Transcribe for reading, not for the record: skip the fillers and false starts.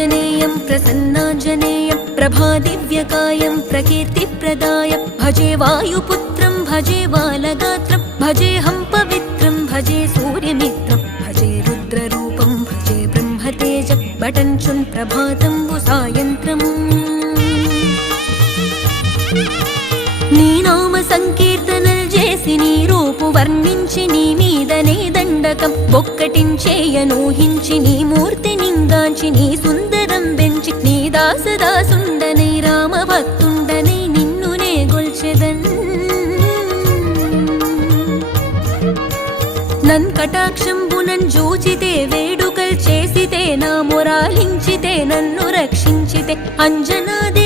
आञ्जनेयं प्रसन्नाञ्जनेयं प्रभादिव्यकायं प्रकीर्तिप्रदाय भजे वायुपुत्रं भजे बालगात्रं भजेऽहं पवित्रं भजे सूर्यमित्रं भजे रुद्ररूपं भजे ब्रह्मतेज बटञ्चुन् प्रभातं सायन्त्रम् నీ నామ సంకీర్తనలు చేసి నీ రూపు వర్ణించి నీ మీదనే దండకం ఒక్కటించేయనూహించి నీ మూర్తి నింగాంచి నీ సుందరం పెంచి నీ దాసదాసుండనై రామభక్తుండనై నిన్నునే గొల్చెదన్ నన్ కటాక్షంబునన్ జూచితే వేడుకల్ చేసితే నా మొరాలించితే నన్ను రక్షించితే అంజనాది